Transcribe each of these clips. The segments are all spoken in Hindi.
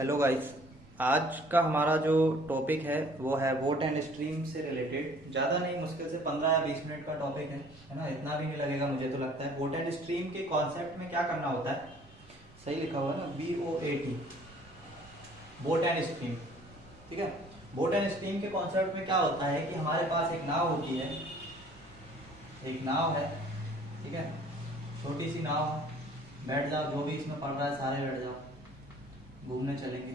Hello guys. आज का हमारा जो टॉपिक है वो है वोट एंड स्ट्रीम से रिलेटेड। ज़्यादा नहीं, मुश्किल से 15 या 20 मिनट का टॉपिक है ना। इतना भी नहीं लगेगा मुझे तो लगता है। वोट एंड स्ट्रीम के कॉन्सेप्ट में क्या करना होता है, सही लिखा हुआ है ना, VOAT, वोट एंड स्ट्रीम। ठीक है, वोट एंड स्ट्रीम के कॉन्सेप्ट में क्या होता है कि हमारे पास एक नाव होती है, एक नाव है, ठीक है, छोटी सी नाव है। बैठ जाओ, जो भी इसमें पढ़ रहा है सारे बैठ जाओ, घूमने चलेंगे।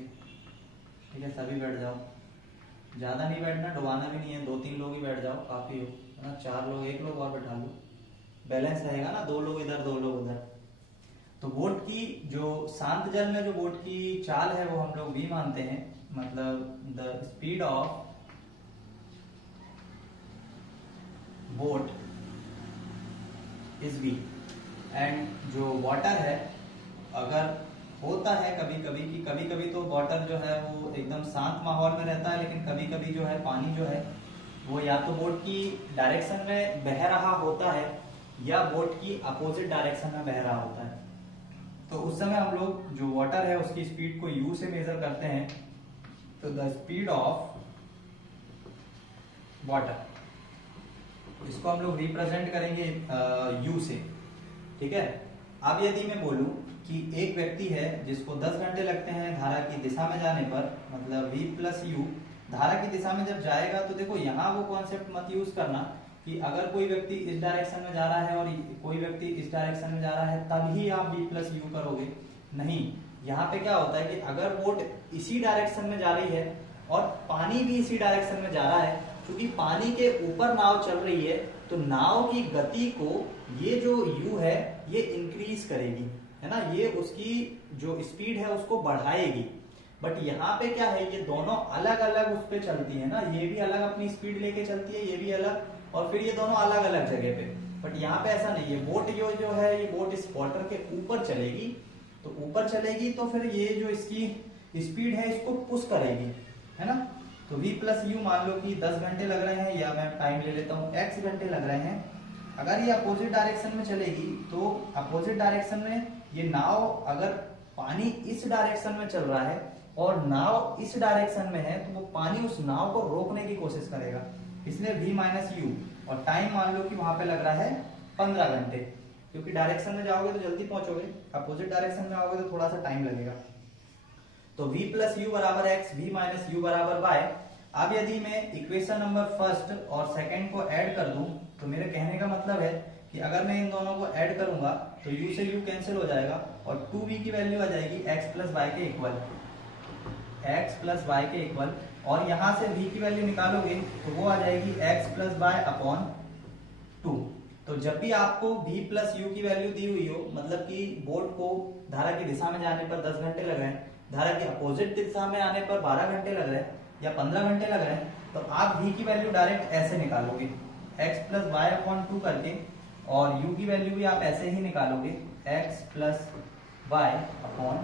ठीक है, सभी बैठ जाओ, ज़्यादा नहीं बैठना, डुबाना भी नहीं है, 2-3 लोग ही बैठ जाओ, काफ़ी हो, है ना। 4 लोग, 1 लोग और बैठा लो, बैलेंस रहेगा ना, 2 लोग इधर 2 लोग उधर। तो वोट की जो शांत जल में जो वोट की चाल है वो हम लोग भी मानते हैं, मतलब the speed of boat is V. And जो वाटर है, अगर होता है कभी कभी कि कभी कभी तो वाटर जो है वो एकदम शांत माहौल में रहता है, लेकिन कभी कभी जो है पानी जो है वो या तो बोट की डायरेक्शन में बह रहा होता है या बोट की अपोजिट डायरेक्शन में बह रहा होता है। तो उस समय हम लोग जो वाटर है उसकी स्पीड को u से मेजर करते हैं। तो द स्पीड ऑफ वाटर, इसको हम लोग रिप्रेजेंट करेंगे u से। ठीक है, अब यदि मैं बोलूं कि एक व्यक्ति है जिसको 10 घंटे लगते हैं धारा की दिशा में जाने पर, मतलब v प्लस यू, धारा की दिशा में जब जाएगा तो देखो यहाँ वो कॉन्सेप्ट मत यूज करना कि अगर कोई व्यक्ति इस डायरेक्शन में जा रहा है और कोई व्यक्ति इस डायरेक्शन में जा रहा है तभी आप v प्लस यू करोगे। नहीं, यहाँ पे क्या होता है कि अगर बोट इसी डायरेक्शन में जा रही है और पानी भी इसी डायरेक्शन में जा रहा है, क्योंकि पानी के ऊपर नाव चल रही है तो नाव की गति को ये जो u है ये इंक्रीज करेगी, है ना, ये उसकी जो स्पीड है उसको बढ़ाएगी। बट यहाँ पे क्या है, ये दोनों अलग अलग उस पे चलती है ना, ये भी अलग अपनी स्पीड लेके चलती है, ये भी अलग, और फिर ये दोनों अलग अलग जगह पे। बट यहाँ पे ऐसा नहीं है, बोट जो है ये बोट इस वाटर के ऊपर चलेगी, तो ऊपर चलेगी तो फिर ये जो इसकी स्पीड है इसको पुश करेगी, है ना। तो v प्लस यू मान लो कि 10 घंटे लग रहे हैं, या मैं टाइम ले लेता हूँ x घंटे लग रहे हैं। अगर ये अपोजिट डायरेक्शन में चलेगी तो अपोजिट डायरेक्शन में ये नाव, अगर पानी इस डायरेक्शन में चल रहा है और नाव इस डायरेक्शन में है तो वो पानी उस नाव को रोकने की कोशिश करेगा, इसलिए v माइनस यू। और टाइम मान लो कि वहां पे लग रहा है 15 घंटे, क्योंकि डायरेक्शन में जाओगे तो जल्दी पहुंचोगे, अपोजिट डायरेक्शन में आओगे तो थोड़ा सा टाइम लगेगा। तो v प्लस यू बराबर x, v माइनस यू बराबर y। अब यदि मैं इक्वेशन नंबर फर्स्ट और सेकंड को ऐड कर दूं तो मेरे कहने का मतलब है कि अगर मैं इन दोनों को ऐड करूंगा तो u से u कैंसिल हो जाएगा और 2v की वैल्यू आ जाएगी x प्लस वाई के इक्वल, x प्लस वाई के इक्वल। और यहां से v की वैल्यू निकालोगे तो वो आ जाएगी x प्लस वाई अपॉन 2। तो जब भी आपको v प्लस यू की वैल्यू दी हुई हो, मतलब कि बोट को धारा की दिशा में जाने पर 10 घंटे लग रहे हैं, धारा की अपोजिट दिशा में आने पर 12 घंटे लग रहे हैं या 15 घंटे लग रहे हैं, तो आप v की वैल्यू डायरेक्ट ऐसे निकालोगे, x प्लस वाई अपॉन 2 करके, और u की वैल्यू भी आप ऐसे ही निकालोगे, x plus Y upon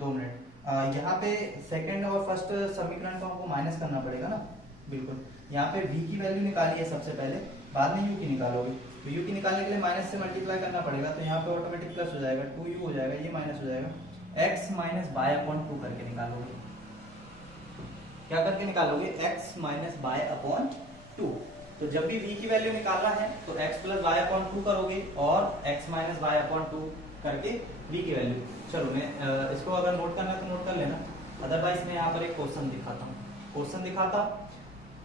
2 minute. यहाँ पे सेकंड और फर्स्ट समीकरण को हमको माइनस करना पड़ेगा ना, बिल्कुल। यहाँ पे v की वैल्यू निकाली है सबसे पहले, बाद में u की निकालोगे, तो u की निकालने के लिए माइनस से मल्टीप्लाई करना पड़ेगा, तो यहाँ पे ऑटोमेटिक प्लस हो जाएगा, 2u हो जाएगा, ये माइनस हो जाएगा, x माइनस वाई अपॉन 2 करके निकालोगे। क्या करके निकालोगे, x माइनस वाई अपॉन 2। तो जब भी v की वैल्यू निकालना है तो x प्लस वाई अपॉन 2 करोगे और x माइनस वाई अपॉन 2 करके v की वैल्यू। चलो मैं इसको अगर नोट करना तो नोट कर लेना, अदरवाइज मैं यहाँ पर एक क्वेश्चन दिखाता हूँ। क्वेश्चन दिखाता,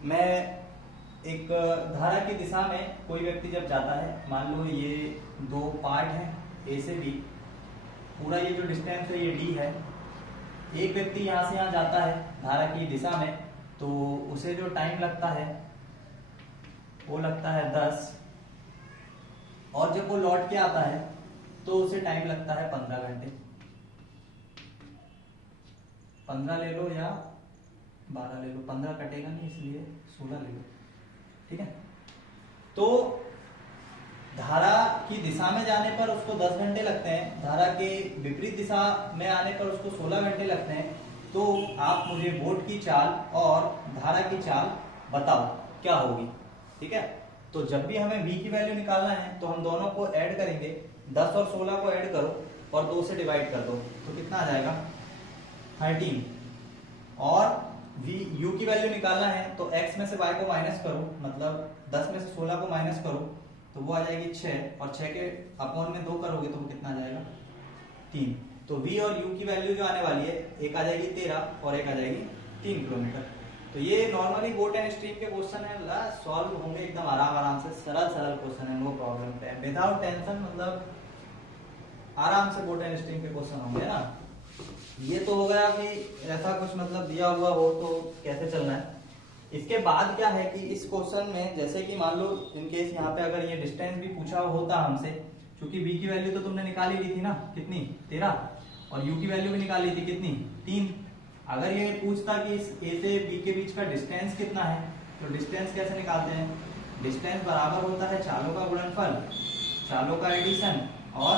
मैं एक धारा की दिशा में कोई व्यक्ति जब जाता है, मान लो ये 2 पार्ट है a से b, पूरा ये जो डिस्टेंस है ये d है। एक व्यक्ति यहाँ से यहाँ जाता है धारा की दिशा में, तो उसे जो टाइम लगता है वो लगता है 10, और जब वो लौट के आता है तो उसे टाइम लगता है 15 घंटे। 15 ले लो या 12 ले लो, 15 कटेगा नहीं इसलिए 16 ले लो, ठीक है। तो धारा की दिशा में जाने पर उसको 10 घंटे लगते हैं, धारा के विपरीत दिशा में आने पर उसको 16 घंटे लगते हैं। तो आप मुझे बोट की चाल और धारा की चाल बताओ क्या होगी, ठीक है। तो जब भी हमें v की वैल्यू निकालना है तो हम दोनों को ऐड करेंगे, 10 और 16 को ऐड करो और 2 से डिवाइड कर दो तो कितना आ जाएगा 13। और v u की वैल्यू निकालना है तो x में से y को माइनस करो, मतलब 10 में से 16 को माइनस करो तो वो आ जाएगी 6, और 6 के अपॉन में 2 करोगे तो वो कितना आ जाएगा 3। तो v और u की वैल्यू जो आने वाली है, एक आ जाएगी 13 और एक आ जाएगी 3 किलोमीटर। तो ये नॉर्मली बोट एंड स्ट्रीम के क्वेश्चन है, सॉल्व होंगे एकदम आराम से, सरल क्वेश्चन है, नो प्रॉब्लम, विदाउट टेंशन, मतलब आराम से बोट एंड स्ट्रीम के क्वेश्चन होंगे ना। ये तो हो गया कि ऐसा कुछ मतलब दिया हुआ हो तो कैसे चलना है। इसके बाद क्या है कि इस क्वेश्चन में जैसे कि मान लो इनकेस यहाँ पे अगर ये डिस्टेंस भी पूछा होता हमसे, क्योंकि v की वैल्यू तो तुमने निकाल ही ली थी ना, कितनी 13, और u की वैल्यू भी निकाल ली थी कितनी 3। अगर ये पूछता कि इस a से b के बीच का डिस्टेंस कितना है, तो डिस्टेंस कैसे निकालते हैं, डिस्टेंस बराबर होता है चालों का गुणनफल, चालों का एडिशन और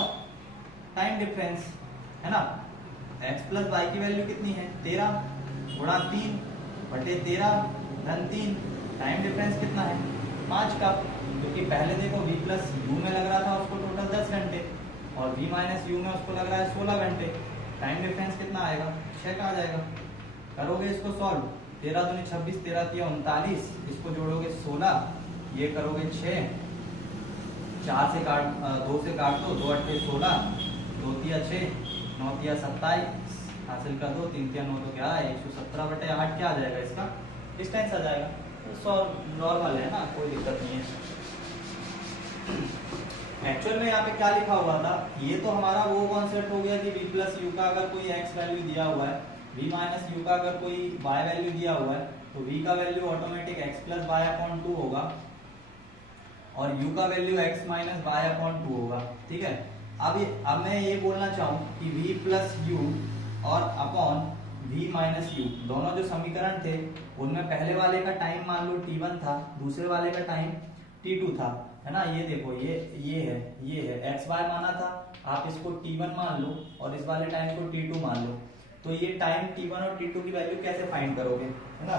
टाइम डिफरेंस, है ना। x प्लस वाई की वैल्यू कितनी है 13 गुणा 3 बटे 13 धन 3, टाइम डिफरेंस कितना है 5 का, क्योंकि पहले देखो v प्लस यू में लग रहा था उसको टोटल 10 घंटे और v माइनस यू में उसको लग रहा है 16 घंटे, टाइम डिफरेंस कितना आएगा 6 का आ जाएगा। करोगे इसको सॉल्व, 13 दूनी 26, 13 तिया 39, इसको जोड़ोगे 16, ये करोगे 6, 4 से काट 2 से काट दो, 2 8 16, 2 तिया 6, 9 तिया 27, हासिल कर दो, 3 तिया 9 तो क्या है 117 बटे 8 क्या आ जाएगा इसका डिस्टेंस आ जाएगा। तो सॉल्व नॉर्मल है ना, कोई दिक्कत नहीं है। एक्चुअल में यहाँ पे क्या लिखा हुआ था, ये तो हमारा वो कॉन्सेप्ट हो गया कि v प्लस यू का अगर कोई x वैल्यू दिया हुआ है, v माइनस यू का अगर कोई y वैल्यू दिया हुआ है, तो v का value automatic x plus Y upon 2 होगा और u का value x minus Y upon 2 होगा, ठीक है। अब मैं ये बोलना चाहूँ कि v प्लस यू और अपॉन v माइनस यू दोनों जो समीकरण थे उनमें पहले वाले का टाइम मान लो t1 था, दूसरे वाले का टाइम t2 था, है ना। ये देखो ये है एक्स वाई माना था, आप इसको t1 मान लो और इस वाले टाइम को t2 मान लो। तो ये टाइम t1 और t2 की वैल्यू कैसे फाइंड करोगे, है ना।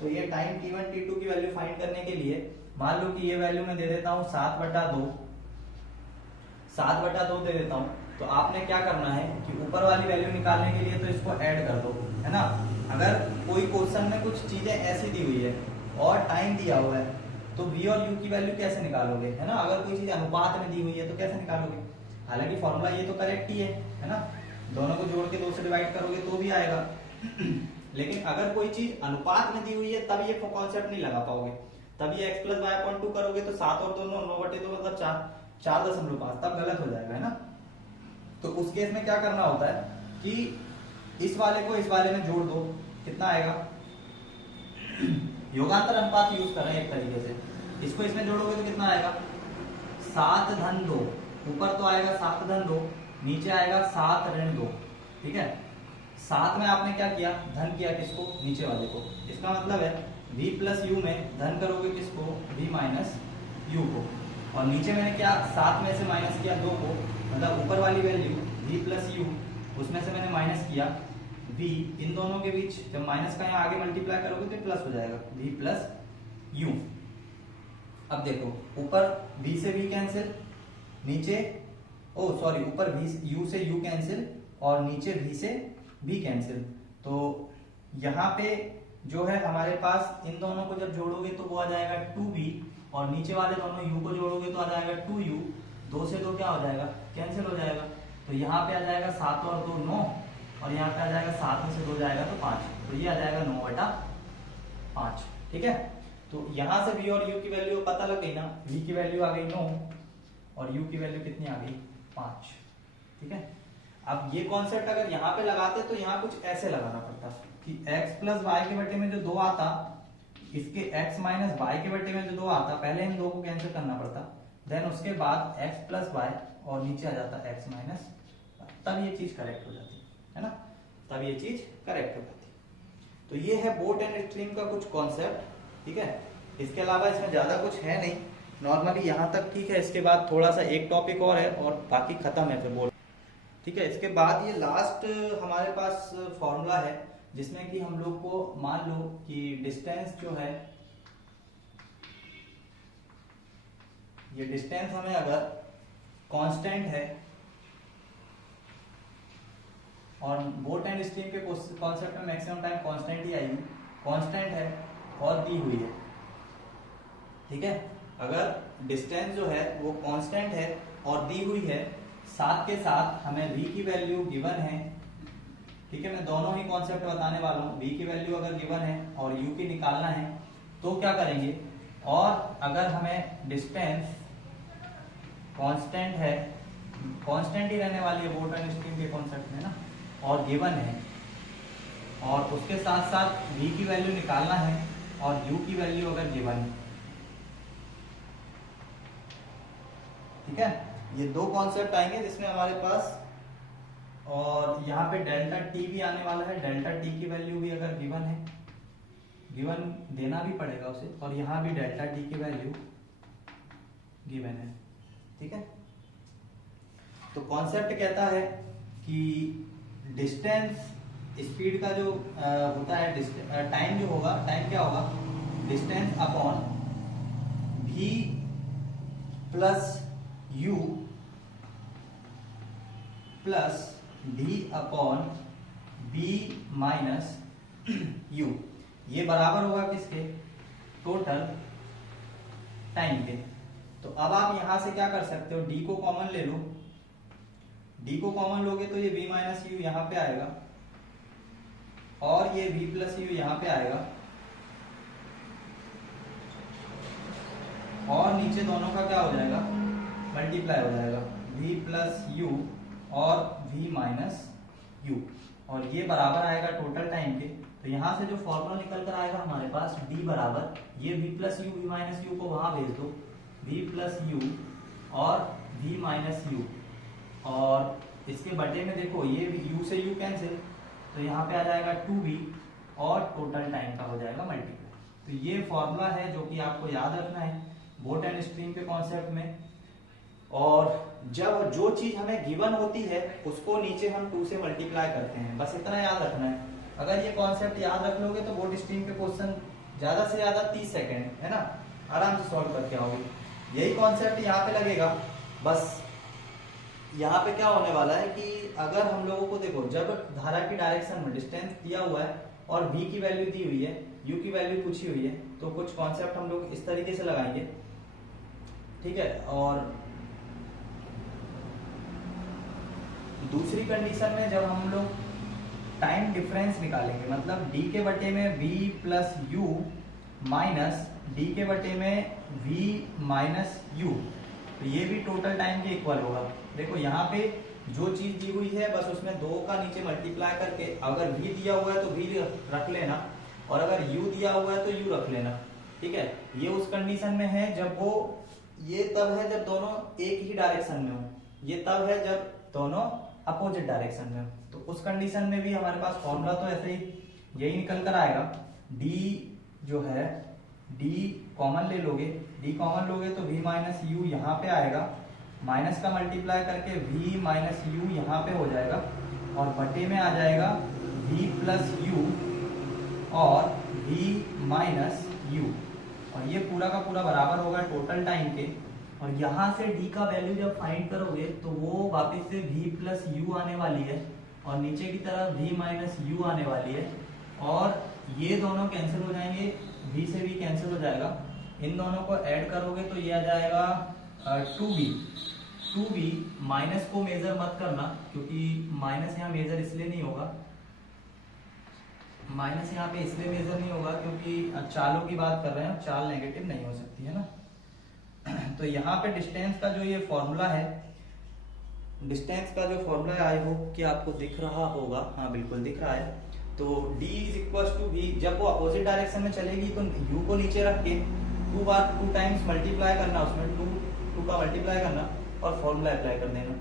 तो ये टाइम t1 t2 की वैल्यू फाइंड करने के लिए मान लो कि ये वैल्यू मैं दे देता हूँ 7/2 दे देता हूँ। तो आपने क्या करना है कि ऊपर वाली वैल्यू निकालने के लिए तो इसको ऐड कर दो, है ना। अगर कोई क्वेश्चन में कुछ चीजें ऐसी दी हुई है और टाइम दिया हुआ है तो v और u की वैल्यू कैसे निकालोगे, है ना। अगर कोई चीज अनुपात में दी हुई है तो कैसे निकालोगे, हालांकि फॉर्मूला ये तो करेक्ट ही है ना। दोनों को जोड़ के 2 से डिवाइड करोगे तो भी आएगा लेकिन अगर कोई चीज अनुपात में दी हुई है तब ये कॉन्सेप्ट नहीं लगा पाओगे। तब ये x प्लस वाई अपॉन 2 करोगे तो 7 और 2 9/2 मतलब 4.5, तब गलत हो जाएगा, है ना। तो उस केस में क्या करना होता है कि इस वाले को इस वाले में जोड़ दो, कितना आएगा योगांतर अनुपात यूज कर रहे हैं एक तरीके से, इसको इसमें जोड़ोगे तो कितना आएगा 7 धन 2, ऊपर तो आएगा 7 धन 2, नीचे आएगा 7 ऋण 2, ठीक है। 7 में आपने क्या किया धन किया किसको नीचे वाले को, इसका मतलब है v प्लस यू में धन करोगे किसको v माइनस यू को, और नीचे मैंने क्या 7 में से माइनस किया 2 को, मतलब ऊपर वाली वैल्यू v प्लस यू उसमें से मैंने माइनस किया v, इन दोनों के बीच जब माइनस का यहाँ आगे मल्टीप्लाई करोगे तो प्लस हो जाएगा v प्लस यू। अब देखो ऊपर v से v कैंसिल, नीचे ऊपर u से u कैंसिल और नीचे v से v कैंसिल। तो यहाँ पे जो है हमारे पास इन दोनों को जब जोड़ोगे तो वो आ जाएगा 2v, और नीचे वाले दोनों u को जोड़ोगे तो आ जाएगा 2u, 2 से 2 क्या हो जाएगा कैंसिल हो जाएगा। तो यहाँ पे आ जाएगा 7 और 2 9, और यहाँ पे आ जाएगा 7 में से 2 जाएगा तो 5, तो ये आ जाएगा 9/5, ठीक है। तो यहाँ से v और u की वैल्यू पता लग गई ना, v की वैल्यू आ गई 9 और u की वैल्यू कितनी आ गई 5, ठीक है। अब ये कॉन्सेप्ट अगर यहाँ पे लगाते तो यहाँ कुछ ऐसे लगाना पड़ता कि x प्लस वाई के बटे में जो 2 आता, इसके x माइनस वाई के बटे में जो 2 आता, पहले इन 2 को कैंसिल करना पड़ता, देन उसके बाद x प्लस वाई और नीचे आ जाता x माइनस, तब ये चीज करेक्ट हो जाती है ना, तब ये चीज करेक्ट हो जाती। तो ये है बोट एंड स्ट्रीम का कुछ कॉन्सेप्ट, ठीक है। इसके अलावा इसमें ज्यादा कुछ है नहीं, नॉर्मली यहाँ तक ठीक है। इसके बाद थोड़ा सा एक टॉपिक और है और बाकी खत्म है फिर बोट, ठीक है। इसके बाद ये लास्ट हमारे पास फॉर्मूला है जिसमें कि हम लोग को मान लो कि डिस्टेंस जो है, ये डिस्टेंस हमें अगर कांस्टेंट है और बोट एंड स्ट्रीम के कॉन्सेप्ट में मैक्सिमम टाइम कांस्टेंट ही आएगी, कांस्टेंट है और दी हुई है, ठीक है। अगर डिस्टेंस जो है वो कांस्टेंट है और दी हुई है, साथ के साथ हमें v की वैल्यू गिवन है, ठीक है। मैं दोनों ही कॉन्सेप्ट बताने वाला हूँ। v की वैल्यू अगर गिवन है और u की निकालना है तो क्या करेंगे, और अगर हमें डिस्टेंस कांस्टेंट है, कांस्टेंट ही रहने वाली है बोट एंड स्ट्रीम के कॉन्सेप्ट में ना, और गिवन है, और उसके साथ साथ v की वैल्यू निकालना है और u की वैल्यू अगर गिवन है, ठीक है। ये दो कॉन्सेप्ट आएंगे जिसमें हमारे पास, और यहाँ पे डेल्टा टी भी आने वाला है, डेल्टा टी की वैल्यू भी अगर गिवन है, गिवन देना भी पड़ेगा उसे, और यहाँ भी डेल्टा टी की वैल्यू गिवन है, ठीक है। तो कॉन्सेप्ट कहता है कि डिस्टेंस, स्पीड का जो होता है, टाइम जो होगा, टाइम क्या होगा, distance upon v plus u plus d upon b minus u, ये बराबर होगा किसके, टोटल टाइम के। तो अब आप यहां से क्या कर सकते हो, d को कॉमन ले लो, d को कॉमन लोगे तो ये v माइनस यू यहाँ पे आएगा और ये v प्लस यू यहाँ पे आएगा, और नीचे दोनों का क्या हो जाएगा, मल्टीप्लाई हो जाएगा, v प्लस यू और v माइनस यू, और ये बराबर आएगा टोटल टाइम के। तो यहाँ से जो फॉर्मूला निकल कर आएगा हमारे पास, d बराबर ये v plus you, v minus you को वहां भेज दो, v प्लस यू और v माइनस यू, और इसके बटे में देखो ये u से u कैंसिल, तो यहाँ पे आ जाएगा 2v और टोटल टाइम का हो जाएगा मल्टीप्लाई। तो ये फॉर्मूला है जो कि आपको याद रखना है बोट एंड स्ट्रीम के कॉन्सेप्ट में। और जब जो चीज हमें गिवन होती है उसको नीचे हम 2 से मल्टीप्लाई करते हैं, बस इतना याद रखना है। अगर ये कॉन्सेप्ट याद रख लोगे तो बोट स्ट्रीम के क्वेश्चन ज्यादा से ज्यादा 30 सेकंड है ना, आराम से सॉल्व करके आओगे। यही कॉन्सेप्ट यहाँ पे लगेगा, बस यहाँ पे क्या होने वाला है कि अगर हम लोगों को देखो, जब धारा की डायरेक्शन में डिस्टेंस दिया हुआ है और v की वैल्यू दी हुई है, u की वैल्यू पूछी हुई है, तो कुछ कॉन्सेप्ट हम लोग इस तरीके से लगाएंगे, ठीक है। और दूसरी कंडीशन में जब हम लोग टाइम डिफरेंस निकालेंगे, मतलब d के बटे में v plus you minus d के बटे में v माइनस यू, तो ये भी टोटल टाइम के इक्वल होगा। देखो यहाँ पे जो चीज दी हुई है बस उसमें 2 का नीचे मल्टीप्लाई करके, अगर v दिया हुआ है तो v रख लेना, और अगर u दिया हुआ है तो u रख लेना, ठीक है। ये उस कंडीशन में है जब वो, ये तब है जब दोनों एक ही डायरेक्शन में हो, ये तब है जब दोनों अपोजिट डायरेक्शन में हो। तो उस कंडीशन में भी हमारे पास फॉर्मूला तो ऐसे ही यही निकल कर आएगा, d जो है d कॉमन ले लोगे, d कॉमन लोगे तो v माइनस यू यहाँ पे आएगा, माइनस का मल्टीप्लाई करके v माइनस यू यहाँ पे हो जाएगा, और बटे में आ जाएगा v प्लस यू और v माइनस यू, और ये पूरा का पूरा बराबर होगा टोटल टाइम के। और यहाँ से d का वैल्यू जब फाइंड करोगे तो वो वापस से v प्लस यू आने वाली है, और नीचे की तरफ v माइनस यू आने वाली है, और ये दोनों कैंसिल हो जाएंगे, v से v कैंसिल हो जाएगा, इन दोनों को ऐड करोगे तो ये आ जाएगा 2v माइनस को मेजर मत करना, क्योंकि माइनस यहाँ मेजर इसलिए नहीं होगा, माइनस यहाँ पे इसलिए मेजर नहीं होगा क्योंकि चालों की बात कर रहे हैं, चाल नेगेटिव नहीं हो सकती है ना। तो यहाँ पे डिस्टेंस का जो ये फॉर्मूला है, डिस्टेंस का जो फॉर्मूला है, आई होप कि आपको दिख रहा होगा, हाँ बिल्कुल दिख रहा है। तो d is equal to v, जब वो अपोजिट डायरेक्शन में चलेगी तो u को नीचे रख के 2 टाइम्स मल्टीप्लाई करना, उसमें 2 का मल्टीप्लाई करना और फॉर्मूला अप्लाई कर देना।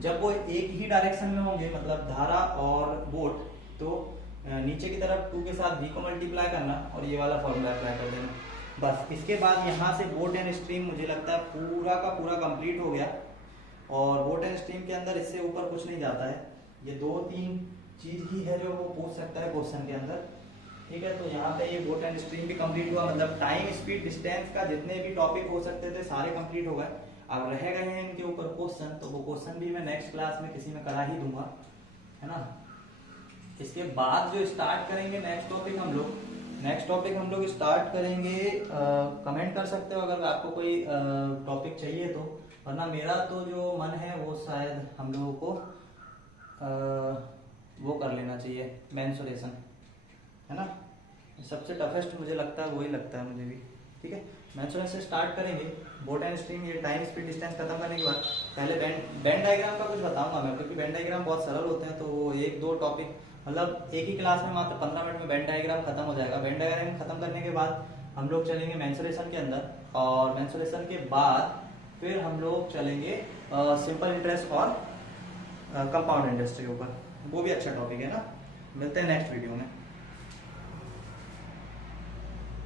जब वो एक ही डायरेक्शन में होंगे, मतलब धारा और बोट, तो नीचे की तरफ 2 के साथ v को मल्टीप्लाई करना और ये वाला फॉर्मूला अप्लाई कर देना। बस इसके बाद यहाँ से बोट एंड स्ट्रीम मुझे लगता है पूरा का पूरा कंप्लीट हो गया, और बोट एंड स्ट्रीम के अंदर इससे ऊपर कुछ नहीं जाता है। ये 2-3 चीज ही है जो वो पूछ सकता है क्वेश्चन के अंदर, ठीक है। तो यहाँ पे ये बोट एंड स्ट्रीम भी कंप्लीट हुआ, मतलब टाइम स्पीड डिस्टेंस का जितने भी टॉपिक हो सकते थे सारे कंप्लीट हो गए। अब रह गए हैं इनके ऊपर क्वेश्चन, तो वो क्वेश्चन भी मैं नेक्स्ट क्लास में किसी में करा ही दूंगा, है ना। इसके बाद जो स्टार्ट करेंगे नेक्स्ट टॉपिक हम लोग स्टार्ट करेंगे, कमेंट कर सकते हो अगर आपको कोई टॉपिक चाहिए तो, वरना मेरा तो जो मन है वो शायद हम लोगों को वो कर लेना चाहिए, मेंसुरेशन, है ना। सबसे टफेस्ट मुझे लगता है वही लगता है मुझे भी। ठीक है, मेंसुरेशन से स्टार्ट करेंगे। बोट एंड स्ट्रिंग, ये टाइम स्पीड डिस्टेंस खत्म करने के बाद पहले बैंड डायग्राम का कुछ बताऊंगा मैं, क्योंकि बैंड डायग्राम बहुत सरल होते हैं, तो वो एक दो टॉपिक मतलब एक ही क्लास में मात्र 15 मिनट में बैंड डायग्राम खत्म हो जाएगा। बैंड डायग्राम खत्म करने के बाद हम लोग चलेंगे मेंसुरेशन के अंदर, और मेंसुरेशन के बाद फिर हम लोग चलेंगे सिंपल इंटरेस्ट और कंपाउंड इंटरेस्ट के ऊपर। वो भी अच्छा टॉपिक है ना। मिलते हैं नेक्स्ट वीडियो में।